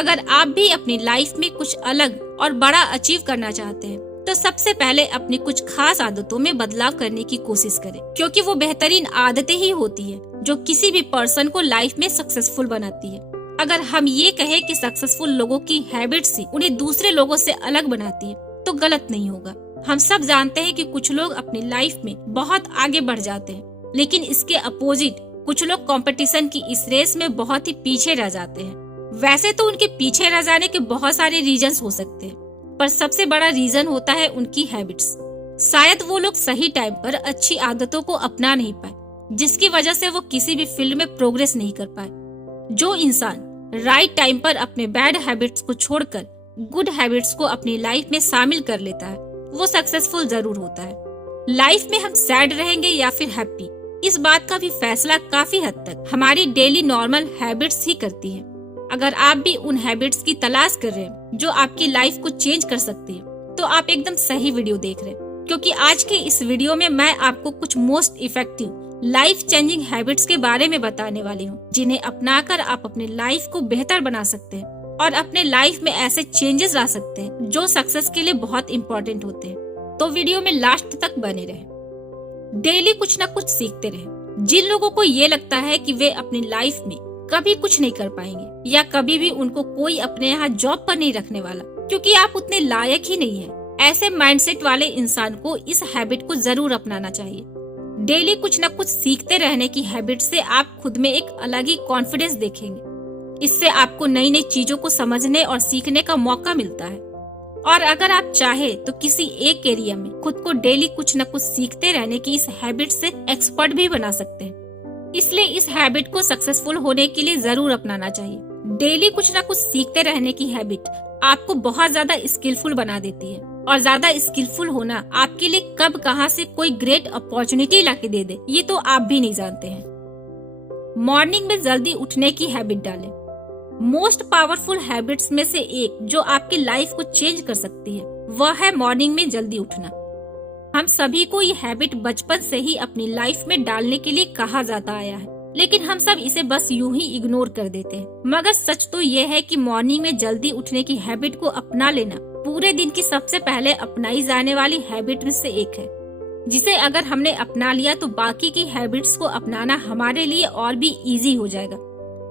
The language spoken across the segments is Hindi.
अगर आप भी अपनी लाइफ में कुछ अलग और बड़ा अचीव करना चाहते हैं तो सबसे पहले अपनी कुछ खास आदतों में बदलाव करने की कोशिश करें, क्योंकि वो बेहतरीन आदतें ही होती है जो किसी भी पर्सन को लाइफ में सक्सेसफुल बनाती है। अगर हम ये कहें कि सक्सेसफुल लोगों की हैबिट्स ही उन्हें दूसरे लोगों से अलग बनाती है तो गलत नहीं होगा। हम सब जानते हैं कि कुछ लोग अपनी लाइफ में बहुत आगे बढ़ जाते हैं, लेकिन इसके अपोजिट कुछ लोग कंपटीशन की इस रेस में बहुत ही पीछे रह जाते हैं। वैसे तो उनके पीछे रह जाने के बहुत सारे रीजंस हो सकते हैं, पर सबसे बड़ा रीजन होता है उनकी हैबिट्स। शायद वो लोग सही टाइम पर अच्छी आदतों को अपना नहीं पाए, जिसकी वजह से वो किसी भी फील्ड में प्रोग्रेस नहीं कर पाए। जो इंसान राइट टाइम पर अपने बैड हैबिट्स को छोड़कर गुड हैबिट्स को अपनी लाइफ में शामिल कर लेता है वो सक्सेसफुल जरूर होता है। लाइफ में हम सैड रहेंगे या फिर हैप्पी, इस बात का भी फैसला काफी हद तक हमारी डेली नॉर्मल हैबिट्स ही करती है। अगर आप भी उन हैबिट्स की तलाश कर रहे हैं जो आपकी लाइफ को चेंज कर सकती है तो आप एकदम सही वीडियो देख रहे हैं, क्योंकि आज के इस वीडियो में मैं आपको कुछ most effective life changing habits के बारे में बताने वाली हूँ, जिन्हें अपनाकर आप अपने लाइफ को बेहतर बना सकते हैं और अपने लाइफ में ऐसे चेंजेस ला सकते हैं जो सक्सेस के लिए बहुत इम्पोर्टेंट होते हैं। तो वीडियो में लास्ट तक बने रहें। डेली कुछ न कुछ सीखते रहें। जिन लोगों को ये लगता है कि वे अपनी लाइफ में कभी कुछ नहीं कर पाएंगे या कभी भी उनको कोई अपने यहाँ जॉब पर नहीं रखने वाला क्योंकि आप उतने लायक ही नहीं है, ऐसे माइंडसेट वाले इंसान को इस हैबिट को जरूर अपनाना चाहिए। डेली कुछ न कुछ सीखते रहने की हैबिट से आप खुद में एक अलग ही कॉन्फिडेंस देखेंगे। इससे आपको नई नई चीजों को समझने और सीखने का मौका मिलता है। और अगर आप चाहे तो किसी एक एरिया में खुद को डेली कुछ न कुछ सीखते रहने की इस हैबिट से एक्सपर्ट भी बना सकते हैं। इसलिए इस हैबिट को सक्सेसफुल होने के लिए जरूर अपनाना चाहिए। डेली कुछ न कुछ सीखते रहने की हैबिट आपको बहुत ज्यादा स्किलफुल बना देती है, और ज्यादा स्किलफुल होना आपके लिए कब कहां से कोई ग्रेट अपॉर्चुनिटी लाके दे दे ये तो आप भी नहीं जानते हैं। मॉर्निंग में जल्दी उठने की हैबिट डालें। मोस्ट पावरफुल हैबिट्स में से एक जो आपकी लाइफ को चेंज कर सकती है वह है मॉर्निंग में जल्दी उठना। हम सभी को ये हैबिट बचपन से ही अपनी लाइफ में डालने के लिए कहा जाता आया है, लेकिन हम सब इसे बस यूं ही इग्नोर कर देते हैं। मगर सच तो ये है कि मॉर्निंग में जल्दी उठने की हैबिट को अपना लेना पूरे दिन की सबसे पहले अपनाई जाने वाली हैबिट में से एक है, जिसे अगर हमने अपना लिया तो बाकी की हैबिट्स को अपनाना हमारे लिए और भी इजी हो जाएगा।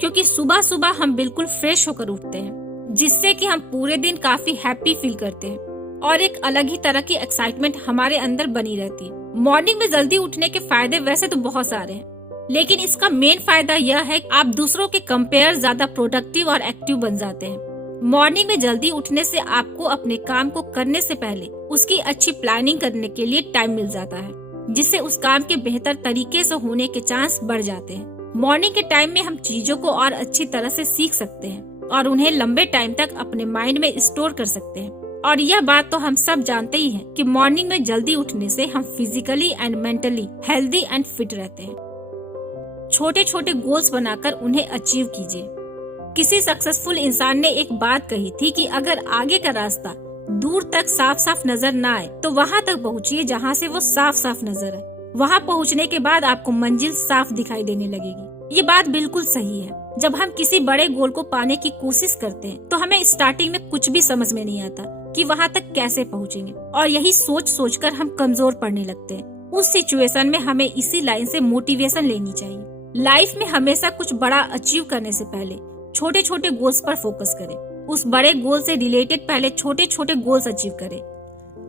क्योंकि सुबह सुबह हम बिल्कुल फ्रेश होकर उठते हैं, जिससे कि हम पूरे दिन काफी हैप्पी फील करते हैं और एक अलग ही तरह की एक्साइटमेंट हमारे अंदर बनी रहती है। मॉर्निंग में जल्दी उठने के फायदे वैसे तो बहुत सारे हैं, लेकिन इसका मेन फायदा यह है कि आप दूसरों के कंपेयर ज्यादा प्रोडक्टिव और एक्टिव बन जाते हैं। मॉर्निंग में जल्दी उठने से आपको अपने काम को करने से पहले उसकी अच्छी प्लानिंग करने के लिए टाइम मिल जाता है, जिससे उस काम के बेहतर तरीके से होने के चांस बढ़ जाते हैं। मॉर्निंग के टाइम में हम चीजों को और अच्छी तरह से सीख सकते हैं और उन्हें लंबे टाइम तक अपने माइंड में स्टोर कर सकते हैं। और यह बात तो हम सब जानते ही हैं कि मॉर्निंग में जल्दी उठने से हम physically and mentally healthy and fit रहते हैं। छोटे छोटे गोल्स बनाकर उन्हें अचीव कीजिए। किसी सक्सेसफुल इंसान ने एक बात कही थी कि अगर आगे का रास्ता दूर तक साफ साफ नजर न आए तो वहाँ तक पहुँचिए जहाँ से वो साफ साफ नजर आए। वहाँ पहुँचने के बाद आपको मंजिल साफ दिखाई देने लगेगी। ये बात बिल्कुल सही है। जब हम किसी बड़े गोल को पाने की कोशिश करते हैं तो हमें स्टार्टिंग में कुछ भी समझ में नहीं आता कि वहाँ तक कैसे पहुँचेंगे, और यही सोच सोचकर हम कमजोर पड़ने लगते हैं। उस सिचुएशन में हमें इसी लाइन से मोटिवेशन लेनी चाहिए। लाइफ में हमेशा कुछ बड़ा अचीव करने से पहले छोटे छोटे गोल्स पर फोकस करें। उस बड़े गोल से रिलेटेड पहले छोटे छोटे गोल्स अचीव करें।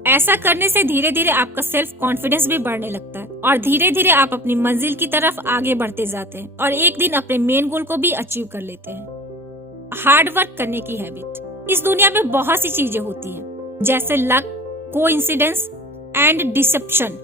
ऐसा करने से धीरे धीरे आपका सेल्फ कॉन्फिडेंस भी बढ़ने लगता है और धीरे धीरे आप अपनी मंजिल की तरफ आगे बढ़ते जाते हैं और एक दिन अपने मेन गोल को भी अचीव कर लेते हैं। हार्ड वर्क करने की हैबिट। इस दुनिया में बहुत सी चीजें होती हैं, जैसे लक, कोइंसिडेंस एंड डिसेप्शन।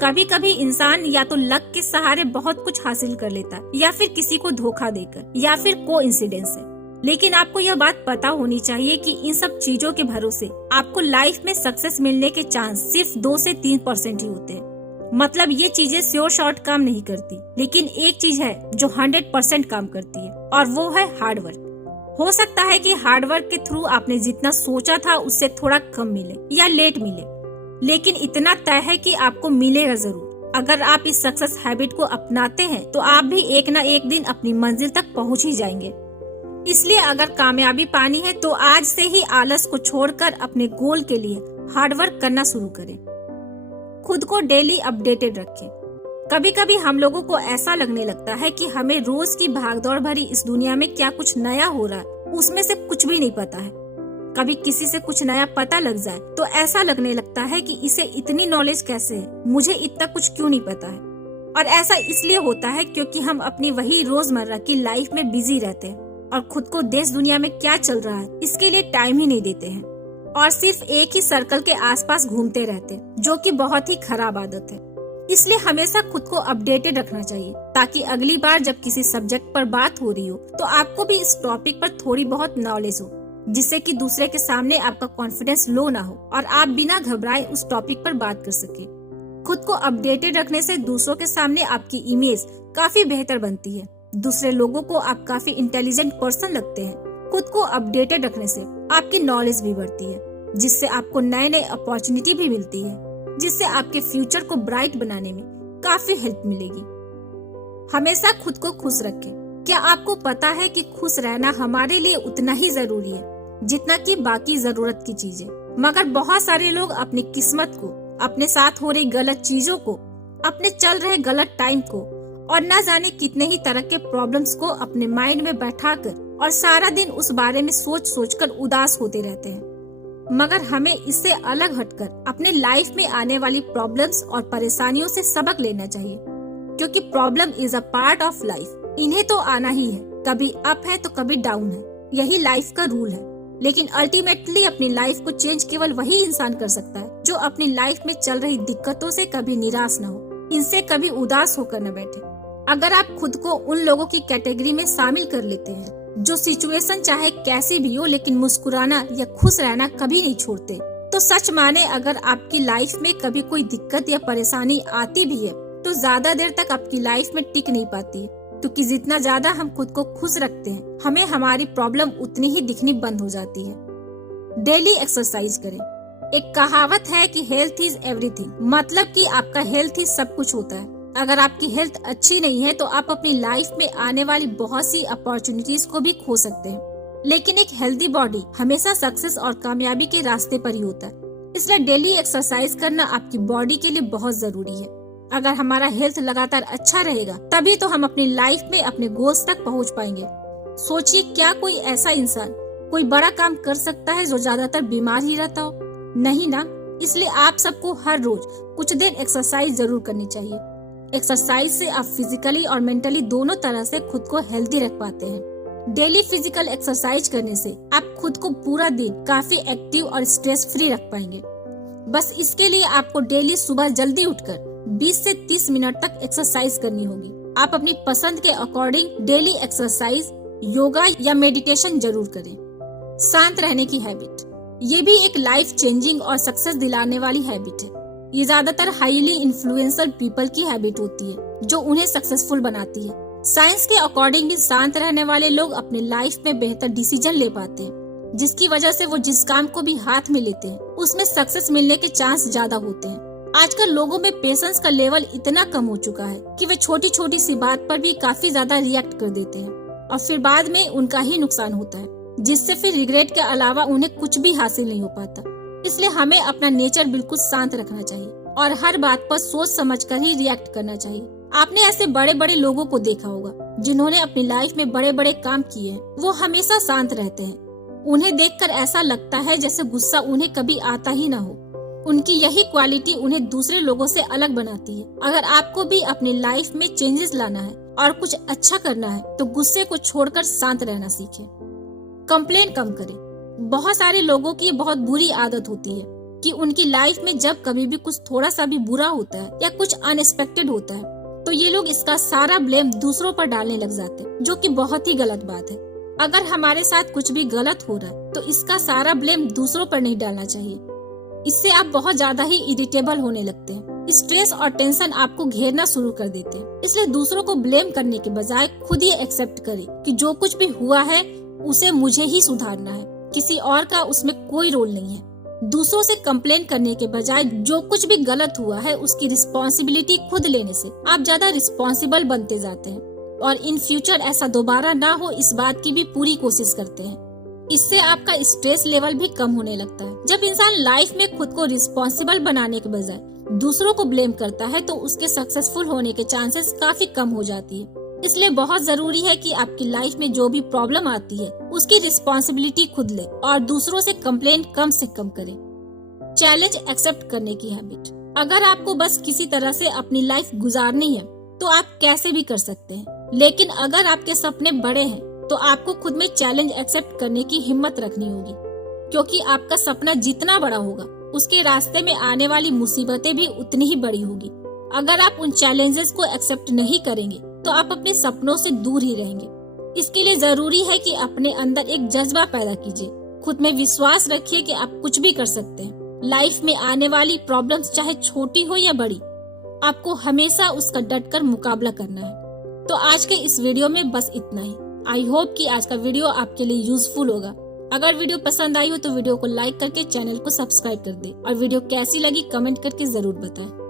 कभी कभी इंसान या तो लक के सहारे बहुत कुछ हासिल कर लेता है या फिर किसी को धोखा देकर, या फिर कोइंसिडेंस है। लेकिन आपको यह बात पता होनी चाहिए कि इन सब चीजों के भरोसे आपको लाइफ में सक्सेस मिलने के चांस सिर्फ 2 से 3% ही होते हैं। मतलब ये चीजें श्योर शॉर्ट काम नहीं करती, लेकिन एक चीज है जो 100% काम करती है और वो है हार्ड वर्क। हो सकता है कि हार्ड वर्क के थ्रू आपने जितना सोचा था उससे थोड़ा कम मिले या लेट मिले, लेकिन इतना तय है कि आपको मिलेगा जरूर। अगर आप इस सक्सेस हैबिट को अपनाते हैं तो आप भी एक ना एक दिन अपनी मंजिल तक पहुंच ही जाएंगे। इसलिए अगर कामयाबी पानी है तो आज से ही आलस को छोड़कर अपने गोल के लिए हार्डवर्क करना शुरू करें। खुद को डेली अपडेटेड रखें। कभी कभी हम लोगों को ऐसा लगने लगता है कि हमें रोज की भागदौड़ भरी इस दुनिया में क्या कुछ नया हो रहा है उसमें से कुछ भी नहीं पता है। कभी किसी से कुछ नया पता लग जाए तो ऐसा लगने लगता है कि इसे इतनी नॉलेज कैसे है, मुझे इतना कुछ क्यों नहीं पता है। और ऐसा इसलिए होता है क्योंकि हम अपनी वही रोजमर्रा की लाइफ में बिजी रहते हैं और खुद को देश दुनिया में क्या चल रहा है इसके लिए टाइम ही नहीं देते हैं और सिर्फ एक ही सर्कल के आसपास घूमते रहते हैं, जो कि बहुत ही खराब आदत है। इसलिए हमेशा खुद को अपडेटेड रखना चाहिए ताकि अगली बार जब किसी सब्जेक्ट पर बात हो रही हो तो आपको भी इस टॉपिक पर थोड़ी बहुत नॉलेज हो, जिससे कि दूसरे के सामने आपका कॉन्फिडेंस लो ना हो और आप बिना घबराए उस टॉपिक पर बात कर सके। खुद को अपडेटेड रखने से दूसरों के सामने आपकी इमेज काफी बेहतर बनती है। दूसरे लोगों को आप काफी इंटेलिजेंट पर्सन लगते हैं। खुद को अपडेटेड रखने से आपकी नॉलेज भी बढ़ती है, जिससे आपको नए नए अपॉर्चुनिटी भी मिलती है, जिससे आपके फ्यूचर को ब्राइट बनाने में काफी हेल्प मिलेगी। हमेशा खुद को खुश रखें। क्या आपको पता है कि खुश रहना हमारे लिए उतना ही जरूरी है जितना कि बाकी जरूरत की चीजें। मगर बहुत सारे लोग अपनी किस्मत को, अपने साथ हो रही गलत चीजों को, अपने चल रहे गलत टाइम को और न जाने कितने ही तरह के प्रॉब्लम्स को अपने माइंड में बैठाकर और सारा दिन उस बारे में सोच सोचकर उदास होते रहते हैं। मगर हमें इससे अलग हटकर अपने लाइफ में आने वाली प्रॉब्लम्स और परेशानियों से सबक लेना चाहिए, क्योंकि problem is a part of life. इन्हें तो आना ही है, कभी अप है तो कभी डाउन है, यही लाइफ का रूल है। लेकिन अल्टीमेटली अपनी लाइफ को चेंज केवल वही इंसान कर सकता है जो अपनी लाइफ में चल रही दिक्कतों से कभी निराश न हो, इनसे कभी उदास होकर न बैठे। अगर आप खुद को उन लोगों की कैटेगरी में शामिल कर लेते हैं जो सिचुएशन चाहे कैसी भी हो लेकिन मुस्कुराना या खुश रहना कभी नहीं छोड़ते, तो सच माने अगर आपकी लाइफ में कभी कोई दिक्कत या परेशानी आती भी है तो ज्यादा देर तक आपकी लाइफ में टिक नहीं पाती है, क्योंकि जितना ज्यादा हम खुद को खुश रखते हैं हमें हमारी प्रॉब्लम उतनी ही दिखनी बंद हो जाती है। डेली एक्सरसाइज करें। एक कहावत है कि हेल्थ इज एवरीथिंग, मतलब कि आपका हेल्थ ही सब कुछ होता है। अगर आपकी हेल्थ अच्छी नहीं है तो आप अपनी लाइफ में आने वाली बहुत सी अपॉर्चुनिटीज को भी खो सकते हैं। लेकिन एक हेल्दी बॉडी हमेशा सक्सेस और कामयाबी के रास्ते पर ही होता है। इसलिए डेली एक्सरसाइज करना आपकी बॉडी के लिए बहुत जरूरी है। अगर हमारा हेल्थ लगातार अच्छा रहेगा तभी तो हम अपनी लाइफ में अपने गोल्स तक पहुंच पाएंगे। सोचिए, क्या कोई ऐसा इंसान कोई बड़ा काम कर सकता है जो ज्यादातर बीमार ही रहता हो? नहीं ना। इसलिए आप सबको हर रोज कुछ देर एक्सरसाइज जरूर करनी चाहिए। एक्सरसाइज से आप फिजिकली और मेंटली दोनों तरह से खुद को हेल्दी रख पाते हैं। डेली फिजिकल एक्सरसाइज करने से आप खुद को पूरा दिन काफी एक्टिव और स्ट्रेस फ्री रख पाएंगे। बस इसके लिए आपको डेली सुबह जल्दी उठकर 20 से 30 मिनट तक एक्सरसाइज करनी होगी। आप अपनी पसंद के अकॉर्डिंग डेली एक्सरसाइज, योगा या मेडिटेशन जरूर करें। शांत रहने की हैबिट, ये भी एक लाइफ चेंजिंग और सक्सेस दिलाने वाली हैबिट है। ये ज्यादातर हाईली इन्फ्लुएंशियल पीपल की हैबिट होती है जो उन्हें सक्सेसफुल बनाती है। साइंस के अकॉर्डिंग भी शांत रहने वाले लोग अपने लाइफ में बेहतर डिसीजन ले पाते हैं, जिसकी वजह से वो जिस काम को भी हाथ में लेते हैं उसमें सक्सेस मिलने के चांस ज्यादा होते हैं। आजकल लोगों में पेशेंस का लेवल इतना कम हो चुका है कि वे छोटी छोटी सी बात पर भी काफी ज्यादा रिएक्ट कर देते हैं और फिर बाद में उनका ही नुकसान होता है, जिससे फिर रिग्रेट के अलावा उन्हें कुछ भी हासिल नहीं हो पाता। इसलिए हमें अपना नेचर बिल्कुल शांत रखना चाहिए और हर बात पर सोच समझकर ही रिएक्ट करना चाहिए। आपने ऐसे बड़े बड़े लोगों को देखा होगा जिन्होंने अपनी लाइफ में बड़े बड़े काम किए हैं। वो हमेशा शांत रहते हैं। उन्हें देखकर ऐसा लगता है जैसे गुस्सा उन्हें कभी आता ही ना हो। उनकी यही क्वालिटी उन्हें दूसरे लोगों से अलग बनाती है। अगर आपको भी अपनी लाइफ में चेंजेस लाना है और कुछ अच्छा करना है तो गुस्से को छोड़कर शांत रहना सीखें। कंप्लेन कम करें। बहुत सारे लोगों की बहुत बुरी आदत होती है कि उनकी लाइफ में जब कभी भी कुछ थोड़ा सा भी बुरा होता है या कुछ अनएक्सपेक्टेड होता है तो ये लोग इसका सारा ब्लेम दूसरों पर डालने लग जाते हैं, जो कि बहुत ही गलत बात है। अगर हमारे साथ कुछ भी गलत हो रहा है तो इसका सारा ब्लेम दूसरों पर नहीं डालना चाहिए। इससे आप बहुत ज्यादा ही इरिटेबल होने लगते हैं। स्ट्रेस और टेंशन आपको घेरना शुरू कर देते हैं। इसलिए दूसरों को ब्लेम करने के बजाय खुद ये एक्सेप्ट करें कि जो कुछ भी हुआ है उसे मुझे ही सुधारना है, किसी और का उसमें कोई रोल नहीं है। दूसरों से कंप्लेन करने के बजाय जो कुछ भी गलत हुआ है उसकी रिस्पॉन्सिबिलिटी खुद लेने से आप ज्यादा रिस्पॉन्सिबल बनते जाते हैं। और इन फ्यूचर ऐसा दोबारा ना हो इस बात की भी पूरी कोशिश करते हैं। इससे आपका स्ट्रेस लेवल भी कम होने लगता है। जब इंसान लाइफ में खुद को रिस्पॉन्सिबल बनाने के बजाय दूसरों को ब्लेम करता है तो उसके सक्सेसफुल होने के चांसेस काफी कम हो जाती है। इसलिए बहुत जरूरी है कि आपकी लाइफ में जो भी प्रॉब्लम आती है उसकी रिस्पॉन्सिबिलिटी खुद ले और दूसरों से कंप्लेंट कम से कम करें। चैलेंज एक्सेप्ट करने की हैबिट। अगर आपको बस किसी तरह से अपनी लाइफ गुजारनी है तो आप कैसे भी कर सकते हैं, लेकिन अगर आपके सपने बड़े हैं तो आपको खुद में चैलेंज एक्सेप्ट करने की हिम्मत रखनी होगी, क्योंकि आपका सपना जितना बड़ा होगा उसके रास्ते में आने वाली मुसीबतें भी उतनी ही बड़ी होगी। अगर आप उन चैलेंजेस को एक्सेप्ट नहीं करेंगे तो आप अपने सपनों से दूर ही रहेंगे। इसके लिए जरूरी है कि अपने अंदर एक जज्बा पैदा कीजिए, खुद में विश्वास रखिए कि आप कुछ भी कर सकते हैं। लाइफ में आने वाली प्रॉब्लम्स चाहे छोटी हो या बड़ी, आपको हमेशा उसका डटकर मुकाबला करना है। तो आज के इस वीडियो में बस इतना ही। आई होप कि आज का वीडियो आपके लिए यूजफुल होगा। अगर वीडियो पसंद आई हो तो वीडियो को लाइक करके चैनल को सब्सक्राइब कर दे और वीडियो कैसी लगी कमेंट करके जरूर बताएं।